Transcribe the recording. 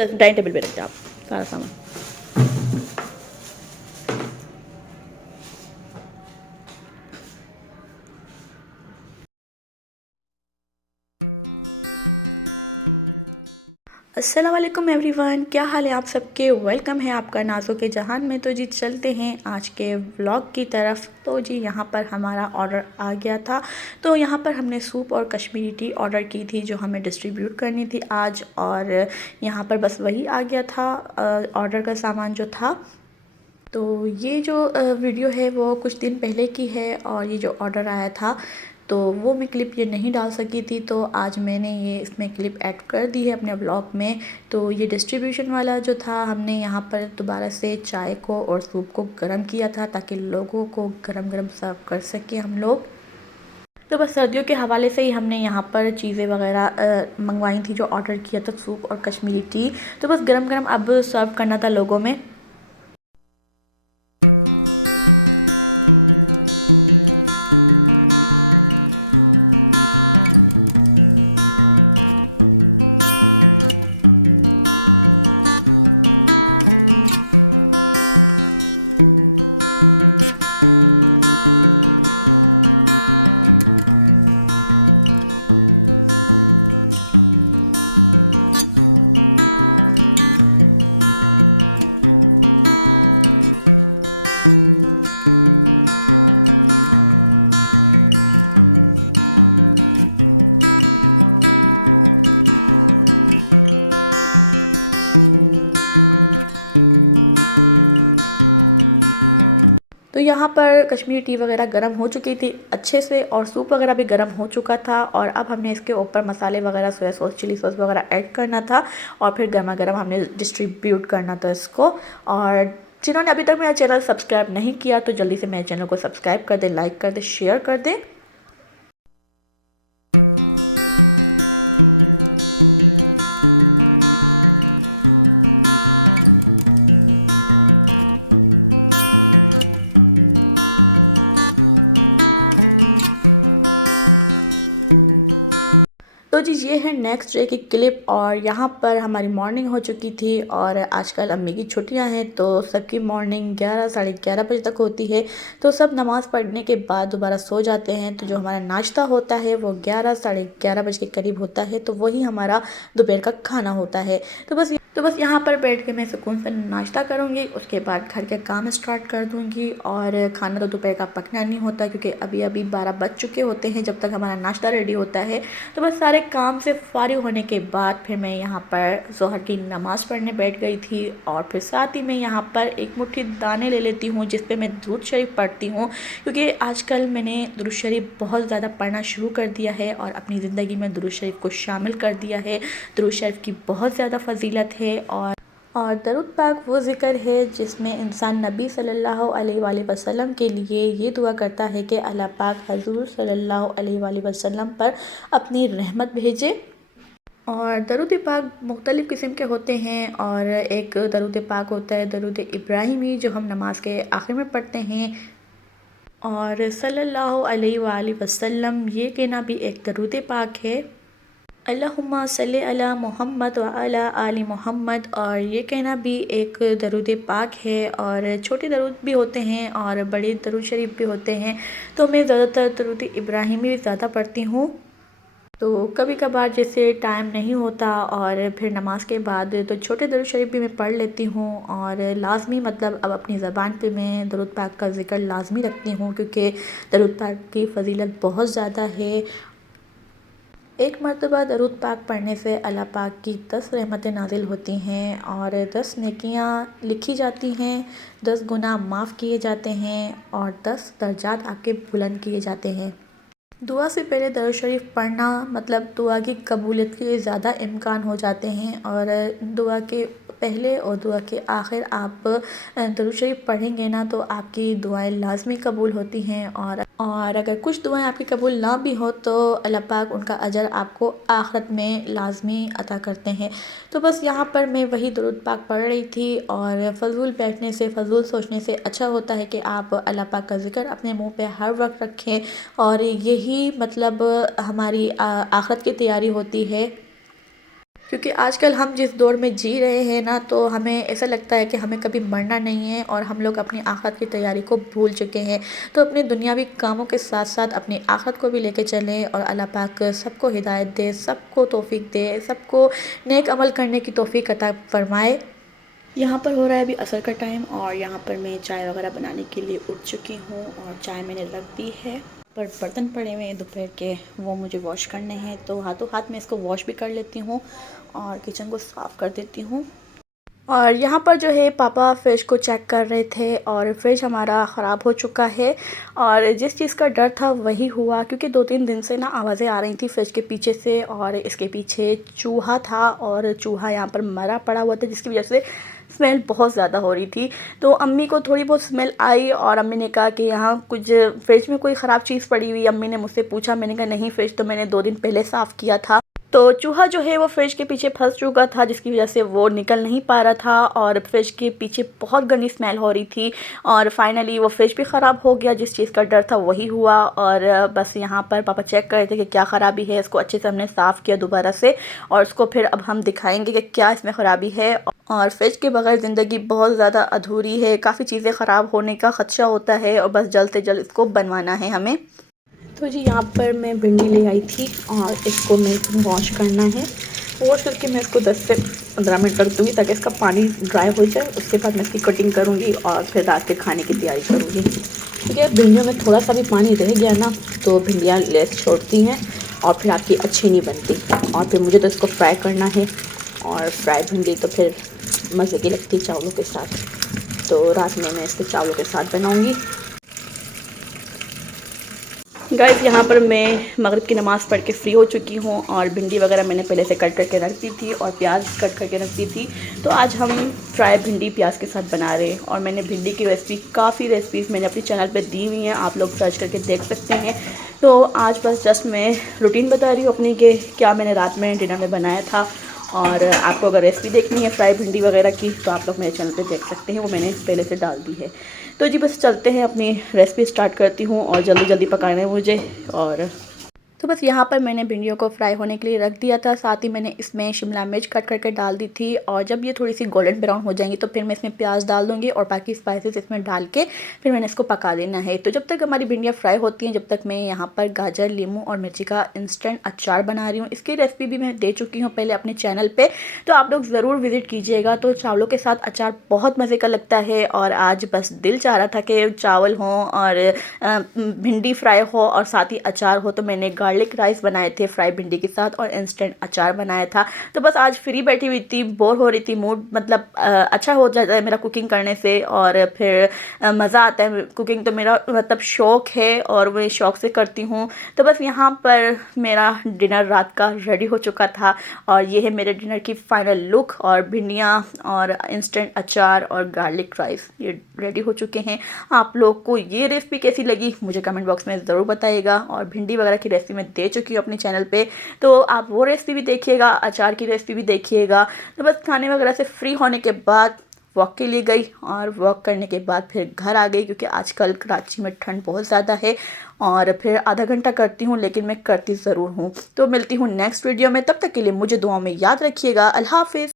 Dining table पे रखते हैं आप सारा सामान। अस्सलाम वालेकुम एवरीवन, क्या हाल है आप सबके। वेलकम है आपका नाज़ों के जहान में। तो जी चलते हैं आज के व्लॉग की तरफ। तो जी यहाँ पर हमारा ऑर्डर आ गया था। तो यहाँ पर हमने सूप और कश्मीरी टी ऑर्डर की थी जो हमें डिस्ट्रीब्यूट करनी थी आज, और यहाँ पर बस वही आ गया था ऑर्डर का सामान जो था। तो ये जो वीडियो है वो कुछ दिन पहले की है, और ये जो ऑर्डर आया था तो वो मैं क्लिप ये नहीं डाल सकी थी, तो आज मैंने ये इसमें क्लिप ऐड कर दी है अपने ब्लॉग में। तो ये डिस्ट्रीब्यूशन वाला जो था, हमने यहाँ पर दोबारा से चाय को और सूप को गर्म किया था ताकि लोगों को गरम गरम सर्व कर सकें हम लोग। तो बस सर्दियों के हवाले से ही हमने यहाँ पर चीज़ें वगैरह मंगवाई थी, जो ऑर्डर किया था सूप और कश्मीरी टी। तो बस गरम गरम अब सर्व करना था लोगों में। तो यहाँ पर कश्मीरी टी वगैरह गर्म हो चुकी थी अच्छे से, और सूप वगैरह भी गर्म हो चुका था। और अब हमने इसके ऊपर मसाले वगैरह, सोया सॉस, चिली सॉस वगैरह ऐड करना था, और फिर गर्मा गर्म हमने डिस्ट्रीब्यूट करना था इसको। और जिन्होंने अभी तक मेरा चैनल सब्सक्राइब नहीं किया तो जल्दी से मेरे चैनल को सब्सक्राइब कर दें, लाइक कर दें, शेयर कर दें। तो जी ये है नेक्स्ट डे की क्लिप, और यहाँ पर हमारी मॉर्निंग हो चुकी थी, और आजकल अम्मी की छुट्टियाँ हैं तो सबकी मॉर्निंग 11 साढ़े 11 बजे तक होती है। तो सब नमाज़ पढ़ने के बाद दोबारा सो जाते हैं। तो जो हमारा नाश्ता होता है वो 11 साढ़े 11 बजे के करीब होता है, तो वही हमारा दोपहर का खाना होता है। तो बस यहाँ पर बैठ के मैं सुकून से नाश्ता करूँगी, उसके बाद घर के काम स्टार्ट कर दूँगी। और खाना तो दोपहर का पकना नहीं होता क्योंकि अभी अभी 12 बज चुके होते हैं जब तक हमारा नाश्ता रेडी होता है। तो बस सारे काम से फारिग होने के बाद फिर मैं यहाँ पर ज़ोहर की नमाज़ पढ़ने बैठ गई थी, और फिर साथ ही मैं यहाँ पर एक मुट्ठी दाने ले लेती हूँ जिस पे मैं दुरूद शरीफ पढ़ती हूँ, क्योंकि आजकल मैंने दुरूद शरीफ बहुत ज़्यादा पढ़ना शुरू कर दिया है और अपनी ज़िंदगी में दुरूद शरीफ को शामिल कर दिया है। दुरूद शरीफ की बहुत ज़्यादा फजीलत है, और दरूद पाक वो ज़िक्र है जिसमें इंसान नबी सल्लल्लाहु अलैहि वसल्लम के लिए ये दुआ करता है कि अल्लाह पाक हजूर सल्लल्लाहु अलैहि वसल्लम पर अपनी रहमत भेजे। और दरूद पाक मुख्तलिफ़ किस्म के होते हैं, और एक दरूद पाक होता है दरूद इब्राहिमी जो हम नमाज के आखिर में पढ़ते हैं। और सल्लल्लाहु अलैहि वसल्लम ये कहना भी एक दरूद पाक है। अल्लाहुम्मा सल्ली अला मोहम्मद व अला आली मोहम्मद, और ये कहना भी एक दरूद पाक है। और छोटे दरूद भी होते हैं और बड़े दरूद शरीफ भी होते हैं, तो मैं ज़्यादातर दरूद इब्राहिमी ज़्यादा पढ़ती हूँ। तो कभी कभार जैसे टाइम नहीं होता और फिर नमाज के बाद तो छोटे दरूद शरीफ भी मैं पढ़ लेती हूँ। और लाज़मी मतलब अब अपनी ज़बान पे मैं दरूद पाक का ज़िक्र लाज़मी रखती हूँ क्योंकि दरूद पाक की फ़जीलत बहुत ज़्यादा है। एक मरतबा दरूद पाक पढ़ने से अल्लाह पाक की 10 रहमतें नाजिल होती हैं, और 10 नेकियां लिखी जाती हैं, 10 गुनाह माफ़ किए जाते हैं, और 10 दर्जात आपके बुलंद किए जाते हैं। दुआ से पहले दरूद शरीफ पढ़ना मतलब दुआ की कबूलियत के ज़्यादा इम्कान हो जाते हैं, और दुआ के पहले और दुआ के आखिर आप दरूद शरीफ पढ़ेंगे ना तो आपकी दुआएं लाजमी कबूल होती हैं। और अगर कुछ दुआएं आपकी कबूल ना भी हो तो अल्लाह पाक उनका अजर आपको आखिरत में लाजमी अता करते हैं। तो बस यहाँ पर मैं वही दरूद पाक पढ़ रही थी, और फजूल बैठने से, फजूल सोचने से अच्छा होता है कि आप अल्लाह पाक का ज़िक्र अपने मुंह पे हर वक्त रखें, और यही मतलब हमारी आखिरत की तैयारी होती है। क्योंकि आजकल हम जिस दौर में जी रहे हैं ना, तो हमें ऐसा लगता है कि हमें कभी मरना नहीं है और हम लोग अपनी आखिरत की तैयारी को भूल चुके हैं। तो अपने दुनियावी कामों के साथ साथ अपनी आखिरत को भी लेके चलें और अल्लाह पाक सबको हिदायत दे, सबको तौफीक दे, सबको नेक अमल करने की तौफीक अता फरमाए। यहाँ पर हो रहा है अभी असर का टाइम और यहाँ पर मैं चाय वगैरह बनाने के लिए उठ चुकी हूँ और चाय मैंने रख दी है। पर बर्तन पड़े हुए हैं दोपहर के, वो मुझे वॉश करने हैं, तो हाथों हाथ मैं इसको वॉश भी कर लेती हूँ और किचन को साफ़ कर देती हूँ। और यहाँ पर जो है पापा फ्रिज को चेक कर रहे थे और फ्रिज हमारा ख़राब हो चुका है और जिस चीज़ का डर था वही हुआ, क्योंकि 2-3 दिन से ना आवाज़ें आ रही थी फ्रिज के पीछे से और इसके पीछे चूहा था और चूहा यहाँ पर मरा पड़ा हुआ था, जिसकी वजह से स्मेल बहुत ज़्यादा हो रही थी। तो अम्मी को थोड़ी बहुत स्मेल आई और अम्मी ने कहा कि यहाँ कुछ फ्रिज में कोई ख़राब चीज़ पड़ी हुई। अम्मी ने मुझसे पूछा, मैंने कहा नहीं, फ्रिज तो मैंने 2 दिन पहले साफ़ किया था। तो चूहा जो है वो फ्रिज के पीछे फंस चुका था, जिसकी वजह से वो निकल नहीं पा रहा था और फ्रिज के पीछे बहुत गंदी स्मेल हो रही थी और फाइनली वो फ्रिज भी ख़राब हो गया। जिस चीज़ का डर था वही हुआ और बस यहाँ पर पापा चेक कर रहे थे कि क्या ख़राबी है। इसको अच्छे से हमने साफ़ किया दोबारा से और उसको फिर अब हम दिखाएंगे कि क्या इसमें ख़राबी है। और फ्रिज के बगैर ज़िंदगी बहुत ज़्यादा अधूरी है, काफ़ी चीज़ें ख़राब होने का ख़दशा होता है और बस जल्द से जल्द इसको बनवाना है हमें। तो जी यहाँ पर मैं भिंडी ले आई थी और इसको मेरे को वॉश करना है। वॉश करके मैं इसको 10 से 15 मिनट रख दूँगी ताकि इसका पानी ड्राई हो जाए। उसके बाद मैं इसकी कटिंग करूँगी और फिर रात के खाने की तैयारी करूँगी। क्योंकि भिंडियों में थोड़ा सा भी पानी रह गया ना तो भिंडियाँ लेस छोड़ती हैं और फिर आपकी अच्छी नहीं बनती। और फिर मुझे तो इसको फ्राई करना है और फ्राई भिंडी तो फिर मज़े की लगती है चावलों के साथ। तो रात में मैं इसको चावलों के साथ बनाऊँगी। गाइस यहाँ पर मैं मगरिब की नमाज़ पढ़ के फ़्री हो चुकी हूँ और भिंडी वगैरह मैंने पहले से कट करके रख दी थी और प्याज कट करके रख दी थी। तो आज हम फ्राई भिंडी प्याज के साथ बना रहे हैं और मैंने भिंडी की रेसिपी, काफ़ी रेसिपीज़ मैंने अपने चैनल पे दी हुई हैं, आप लोग सर्च करके देख सकते हैं। तो आज बस जस्ट मैं रूटीन बता रही हूँ अपनी कि क्या मैंने रात में डिनर में बनाया था। और आपको अगर रेसिपी देखनी है फ्राई भिंडी वगैरह की तो आप लोग मेरे चैनल पे देख सकते हैं, वो मैंने पहले से डाल दी है। तो जी बस चलते हैं, अपनी रेसिपी स्टार्ट करती हूँ और जल्दी जल्दी पकाना है मुझे। और तो बस यहाँ पर मैंने भिंडियों को फ्राई होने के लिए रख दिया था, साथ ही मैंने इसमें शिमला मिर्च कट करके डाल दी थी और जब ये थोड़ी सी गोल्डन ब्राउन हो जाएंगी तो फिर मैं इसमें प्याज डाल दूँगी और बाकी स्पाइसेस इसमें डाल के फिर मैंने इसको पका देना है। तो जब तक हमारी भिंडियाँ फ्राई होती हैं, जब तक मैं यहाँ पर गाजर, नींबू और मिर्ची का इंस्टेंट अचार बना रही हूँ। इसकी रेसिपी भी मैं दे चुकी हूँ पहले अपने चैनल पर, तो आप लोग ज़रूर विज़िट कीजिएगा। तो चावलों के साथ अचार बहुत मज़े का लगता है और आज बस दिल चाह रहा था कि चावल हों और भिंडी फ्राई हो और साथ ही अचार हो, तो मैंने गार्लिक राइस बनाए थे फ्राई भिंडी के साथ और इंस्टेंट अचार बनाया था। तो बस आज फ्री बैठी हुई थी, बोर हो रही थी, मूड मतलब अच्छा हो जाता है मेरा कुकिंग करने से और फिर मज़ा आता है। कुकिंग तो मेरा मतलब शौक़ है और मैं शौक़ से करती हूँ। तो बस यहाँ पर मेरा डिनर रात का रेडी हो चुका था और ये है मेरे डिनर की फ़ाइनल लुक। और भिंडियाँ और इंस्टेंट अचार और गार्लिक राइस ये रेडी हो चुके हैं। आप लोग को ये रेसिपी कैसी लगी मुझे कमेंट बॉक्स में ज़रूर बताइएगा। और भिंडी वगैरह की रेसिपी मैं दे चुकी हूँ अपने चैनल पे, तो आप वो रेसिपी भी देखिएगा, अचार की रेसिपी भी देखिएगा। तो बस खाने वगैरह से फ्री होने के बाद वॉक के लिए गई और वॉक करने के बाद फिर घर आ गई, क्योंकि आजकल कराची में ठंड बहुत ज़्यादा है। और फिर आधा घंटा करती हूँ लेकिन मैं करती ज़रूर हूँ। तो मिलती हूँ नेक्स्ट वीडियो में, तब तक के लिए मुझे दुआओं में याद रखिएगा। अल्लाह हाफ़िज़।